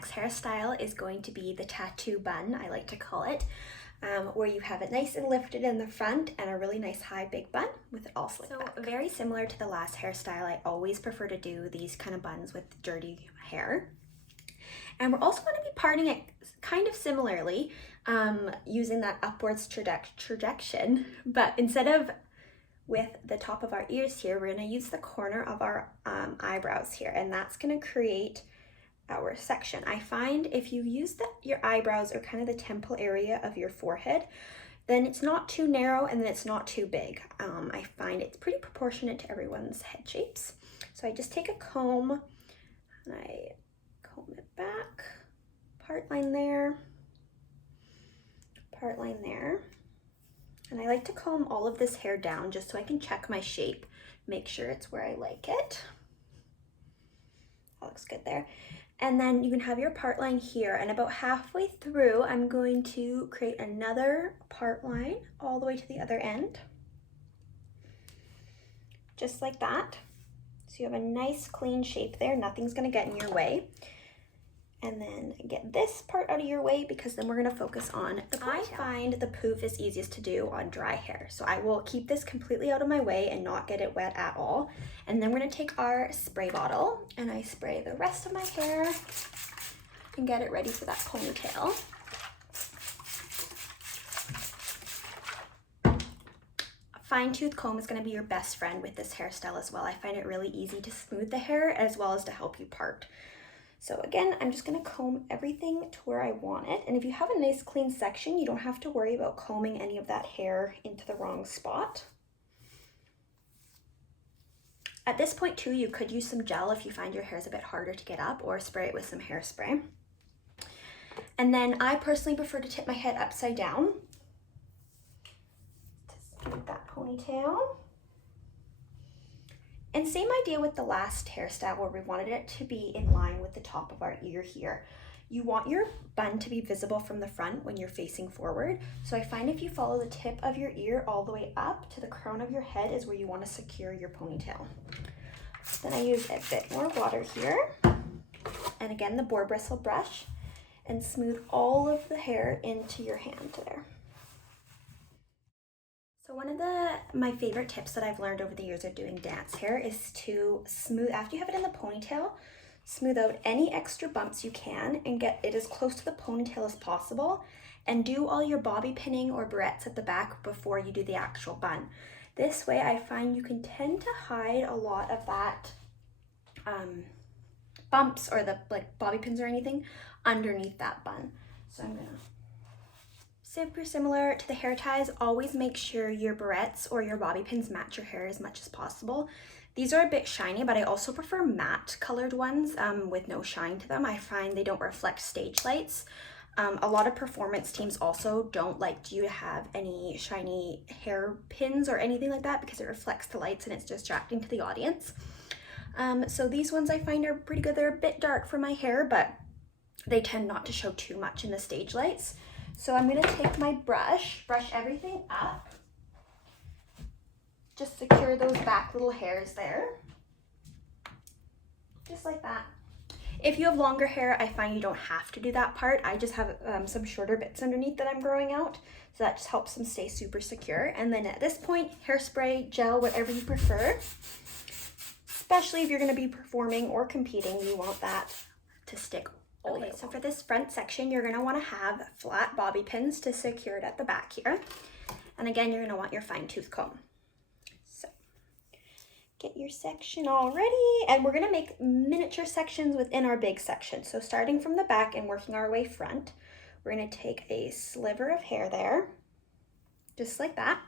next hairstyle is going to be the tattoo bun, I like to call it, where you have it nice and lifted in the front and a really nice high big bun with it all slicked back. So very similar to the last hairstyle, I always prefer to do these kind of buns with dirty hair. And we're also going to be parting it kind of similarly, using that upwards trajectory, but instead of with the top of our ears here, we're going to use the corner of our eyebrows here, and that's going to create our section. I find if you use your eyebrows or kind of the temple area of your forehead, then it's not too narrow and then it's not too big. I find it's pretty proportionate to everyone's head shapes. So I just take a comb and I comb it back, part line there, part line there. And I like to comb all of this hair down just so I can check my shape, make sure it's where I like it. That looks good there. And then you can have your part line here, and about halfway through, I'm going to create another part line all the way to the other end. Just like that. So you have a nice clean shape there, nothing's gonna get in your way. And then get this part out of your way because then we're gonna focus on the ponytail. I find the poof is easiest to do on dry hair. So I will keep this completely out of my way and not get it wet at all. And then we're gonna take our spray bottle and I spray the rest of my hair and get it ready for that ponytail. A fine-tooth comb is gonna be your best friend with this hairstyle as well. I find it really easy to smooth the hair as well as to help you part. So again, I'm just gonna comb everything to where I want it. And if you have a nice clean section, you don't have to worry about combing any of that hair into the wrong spot. At this point too, you could use some gel if you find your hair is a bit harder to get up, or spray it with some hairspray. And then I personally prefer to tip my head upside down to smooth that ponytail. And same idea with the last hairstyle where we wanted it to be in line with the top of our ear here. You want your bun to be visible from the front when you're facing forward. So I find if you follow the tip of your ear all the way up to the crown of your head is where you want to secure your ponytail. Then I use a bit more water here. And again, the boar bristle brush, and smooth all of the hair into your hand there. So one of my favorite tips that I've learned over the years of doing dance hair is to smooth, after you have it in the ponytail, smooth out any extra bumps you can and get it as close to the ponytail as possible, and do all your bobby pinning or barrettes at the back before you do the actual bun. This way I find you can tend to hide a lot of that bumps or the bobby pins or anything underneath that bun. So I'm gonna, super similar to the hair ties, always make sure your barrettes or your bobby pins match your hair as much as possible. These are a bit shiny, but I also prefer matte colored ones with no shine to them. I find they don't reflect stage lights. A lot of performance teams also don't like you to have any shiny hair pins or anything like that because it reflects the lights and it's distracting to the audience. So these ones I find are pretty good. They're a bit dark for my hair, but they tend not to show too much in the stage lights. So I'm gonna take my brush everything up, just secure those back little hairs there, just like that. If you have longer hair, I find you don't have to do that part. I just have some shorter bits underneath that I'm growing out, so that just helps them stay super secure. And then at this point, hairspray, gel, whatever you prefer, especially if you're gonna be performing or competing, you want that to stick. Okay, so for this front section, you're gonna wanna have flat bobby pins to secure it at the back here. And again, you're gonna want your fine tooth comb. So get your section all ready, and we're gonna make miniature sections within our big section. So starting from the back and working our way front, we're gonna take a sliver of hair there, just like that.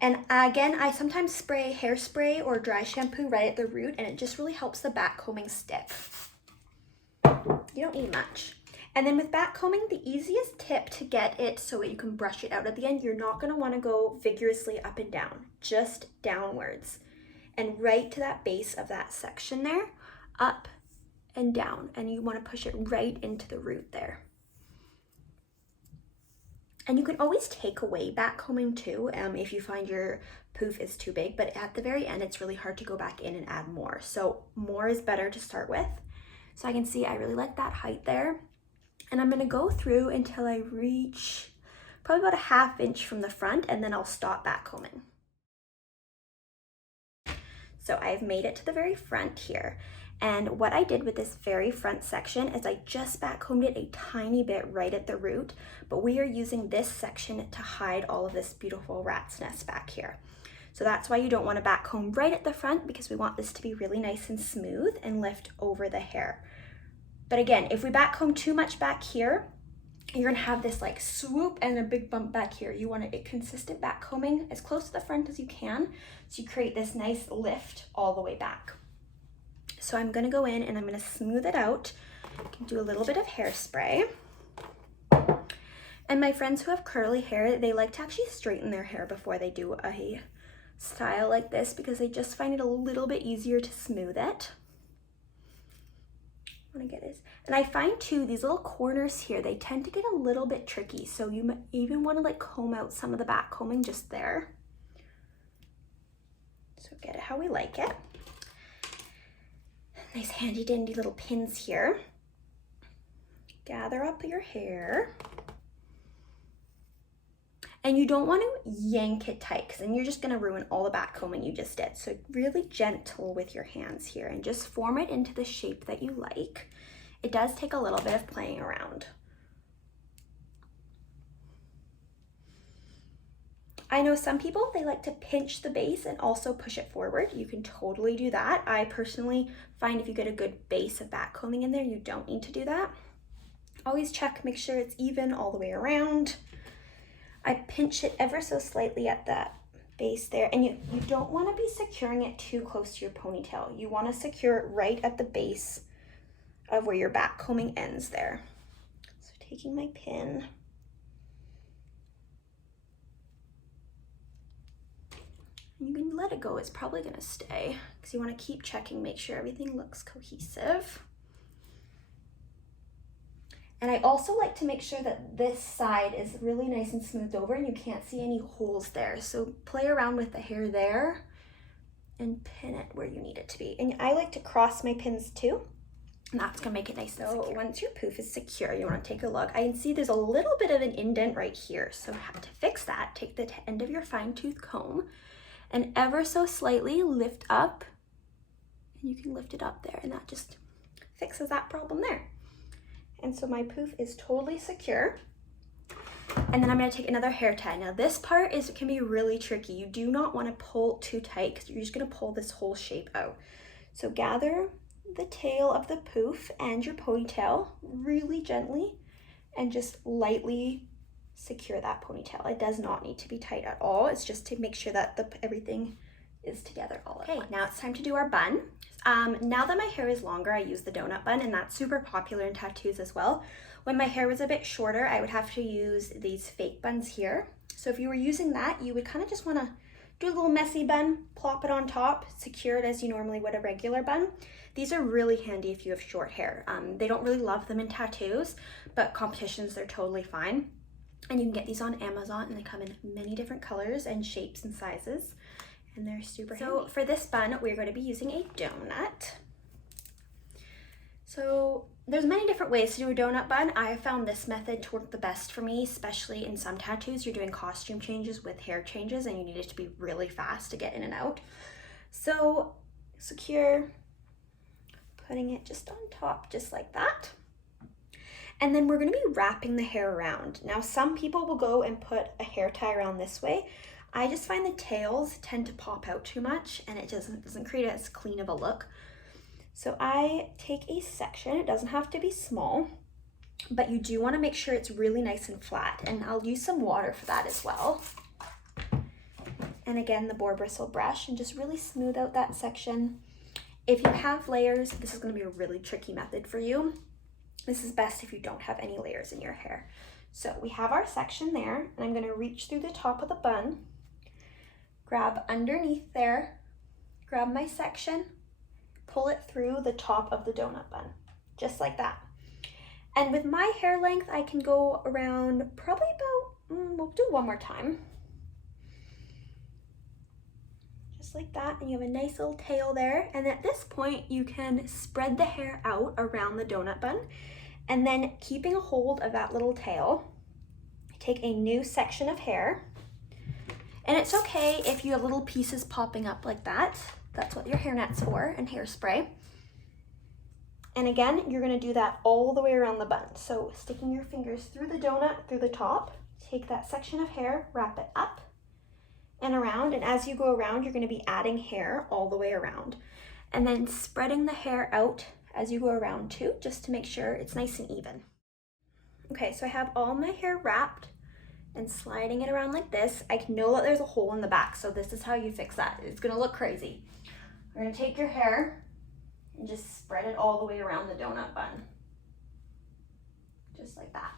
And again, I sometimes spray hairspray or dry shampoo right at the root, and it just really helps the back combing stick. You don't need much. And then with back combing, the easiest tip to get it so you can brush it out at the end, you're not gonna wanna go vigorously up and down, just downwards. And right to that base of that section there, up and down. And you wanna push it right into the root there. And you can always take away back combing too if you find your poof is too big, but at the very end, it's really hard to go back in and add more. So more is better to start with. So I can see I really like that height there. And I'm gonna go through until I reach probably about a 1/2 inch from the front, and then I'll stop backcombing. So I've made it to the very front here. And what I did with this very front section is I just backcombed it a tiny bit right at the root, but we are using this section to hide all of this beautiful rat's nest back here. So that's why you don't want to backcomb right at the front, because we want this to be really nice and smooth and lift over the hair. But again, if we backcomb too much back here, you're gonna have this like swoop and a big bump back here. You want a consistent backcombing as close to the front as you can, so you create this nice lift all the way back. So I'm gonna go in and I'm gonna smooth it out. I can do a little bit of hairspray. And my friends who have curly hair, they like to actually straighten their hair before they do a style like this, because they just find it a little bit easier to smooth it. I want to get this. And I find too, these little corners here, they tend to get a little bit tricky. So you even want to like comb out some of the back combing just there. So get it how we like it. Nice handy dandy little pins here. Gather up your hair. And you don't want to yank it tight, because then you're just going to ruin all the back combing you just did. So really gentle with your hands here and just form it into the shape that you like. It does take a little bit of playing around. I know some people, they like to pinch the base and also push it forward. You can totally do that. I personally find if you get a good base of back combing in there, you don't need to do that. Always check, make sure it's even all the way around. I pinch it ever so slightly at that base there, and you don't want to be securing it too close to your ponytail. You want to secure it right at the base of where your back combing ends there. So taking my pin, and you can let it go, it's probably going to stay, because you want to keep checking, make sure everything looks cohesive. And I also like to make sure that this side is really nice and smoothed over and you can't see any holes there. So play around with the hair there and pin it where you need it to be. And I like to cross my pins too, and that's gonna make it nice and secure. Once your poof is secure, you wanna take a look. I can see there's a little bit of an indent right here. So to fix that, take the end of your fine tooth comb and ever so slightly lift up, and you can lift it up there, and that just fixes that problem there. And so my poof is totally secure. And then I'm gonna take another hair tie. Now this part can be really tricky. You do not wanna pull too tight, because you're just gonna pull this whole shape out. So gather the tail of the poof and your ponytail really gently and just lightly secure that ponytail. It does not need to be tight at all. It's just to make sure that everything is together all at once. Okay, now it's time to do our bun. Now that my hair is longer, I use the donut bun, and that's super popular in tattoos as well. When my hair was a bit shorter, I would have to use these fake buns here. So if you were using that, you would kind of just want to do a little messy bun, plop it on top, secure it as you normally would a regular bun. These are really handy if you have short hair. They don't really love them in tattoos, but competitions, they're totally fine. And you can get these on Amazon, and they come in many different colors and shapes and sizes. And they're super handy. So for this bun, we're going to be using a donut. So there's many different ways to do a donut bun. I have found this method to work the best for me, especially in some tattoos. You're doing costume changes with hair changes, and you need it to be really fast to get in and out. So secure, putting it just on top, just like that. And then we're going to be wrapping the hair around. Now, some people will go and put a hair tie around this way. I just find the tails tend to pop out too much, and it doesn't create as clean of a look. So I take a section. It doesn't have to be small, but you do want to make sure it's really nice and flat, and I'll use some water for that as well. And again, the boar bristle brush, and just really smooth out that section. If you have layers, this is going to be a really tricky method for you. This is best if you don't have any layers in your hair. So we have our section there, and I'm going to reach through the top of the bun, grab underneath there, grab my section, pull it through the top of the donut bun, just like that. And with my hair length, I can go around probably about, we'll do one more time. just like that, and you have a nice little tail there. And at this point, you can spread the hair out around the donut bun, and then keeping a hold of that little tail, take a new section of hair. And it's okay if you have little pieces popping up like that. That's what your hairnet's for, and hairspray. And again, you're gonna do that all the way around the bun. So sticking your fingers through the donut, through the top, take that section of hair, wrap it up and around. And as you go around, you're gonna be adding hair all the way around. And then spreading the hair out as you go around too, just to make sure it's nice and even. Okay, so I have all my hair wrapped and sliding it around like this. I know that there's a hole in the back, so this is how you fix that. It's gonna look crazy. You're gonna take your hair and just spread it all the way around the donut bun. Just like that.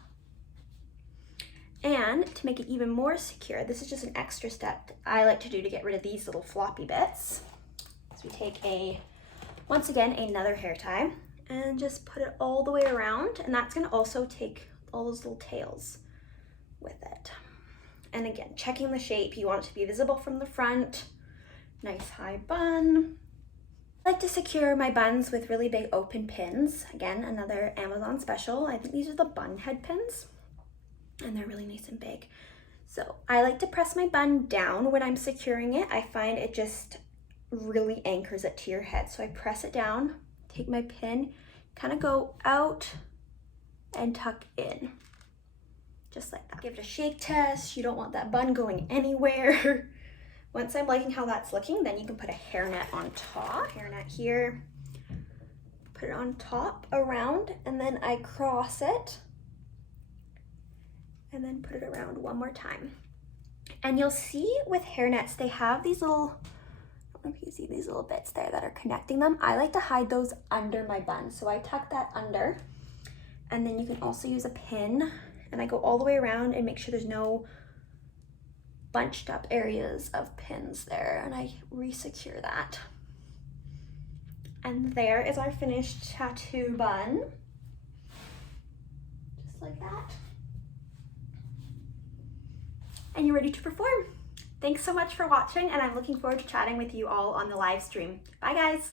And to make it even more secure, this is just an extra step I like to do to get rid of these little floppy bits. So we take once again, another hair tie and just put it all the way around. And that's gonna also take all those little tails with it. And again, checking the shape, you want it to be visible from the front, nice high bun. I like to secure my buns with really big open pins. Again, another Amazon special. I think these are the bun head pins, and they're really nice and big. So I like to press my bun down when I'm securing it. I find it just really anchors it to your head. So I press it down, take my pin, kind of go out and tuck in. Just like that. Give it a shake test. You don't want that bun going anywhere. Once I'm liking how that's looking, then you can put a hairnet on top. Hairnet here, put it on top around, and then I cross it and then put it around one more time. And you'll see with hairnets, they have these little, I don't know if you see these little bits there that are connecting them. I like to hide those under my bun. So I tuck that under, and then you can also use a pin, and I go all the way around and make sure there's no bunched up areas of pins there, and I re-secure that. And there is our finished tattoo bun. Just like that. And you're ready to perform. Thanks so much for watching, and I'm looking forward to chatting with you all on the live stream. Bye guys.